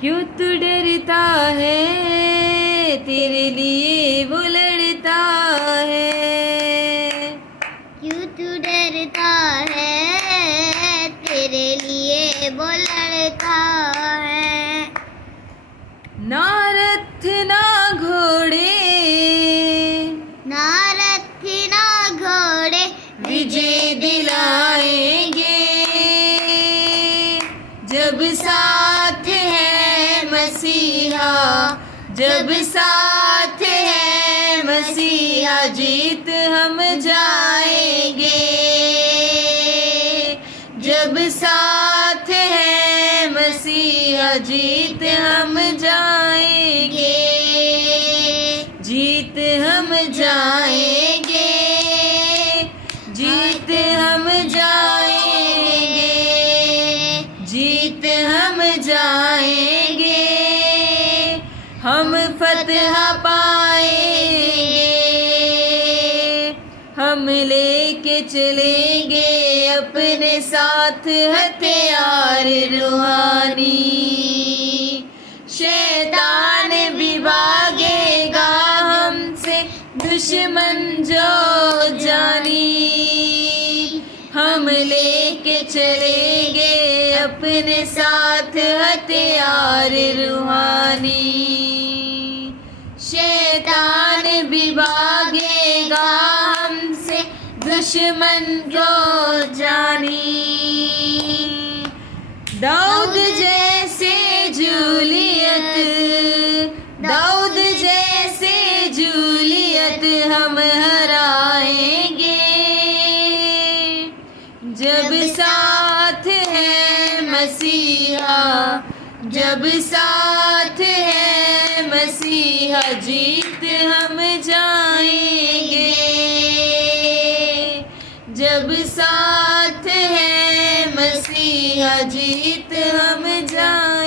क्यों तू डरता है, तेरे लिए वो लड़ता है। क्यों तू डरता है, तेरे लिए वो लड़ता है। ना रथ ना घोड़े, ना रथ ना घोड़े, विजय दिलाएंगे। जब साथ है मसीहा, जब साथ है मसीहा, जीत हम जाएंगे। जब साथ है मसीहा, जीत हम जाएंगे। जीत हम जाएंगे, जीत हम जाएंगे, जीत हम जाएंगे। हम फतह पाएंगे, हम लेके चलेंगे अपने साथ हथियार रूहानी। शैतान भी भागेगा हमसे, दुश्मन जो जानी। हम लेके चलेंगे अपने साथ हथियार रूहानी। शैतान भी भागेगा हमसे, दुश्मन को जानी। दाऊद जैसे जूलियत, दाऊद जैसे जूलियत हम हराएंगे। जब साथ है मसीहा, जब साथ है मसीहा, जीत हम जाएंगे। जब साथ है मसीहा, जीत हम जाएंगे।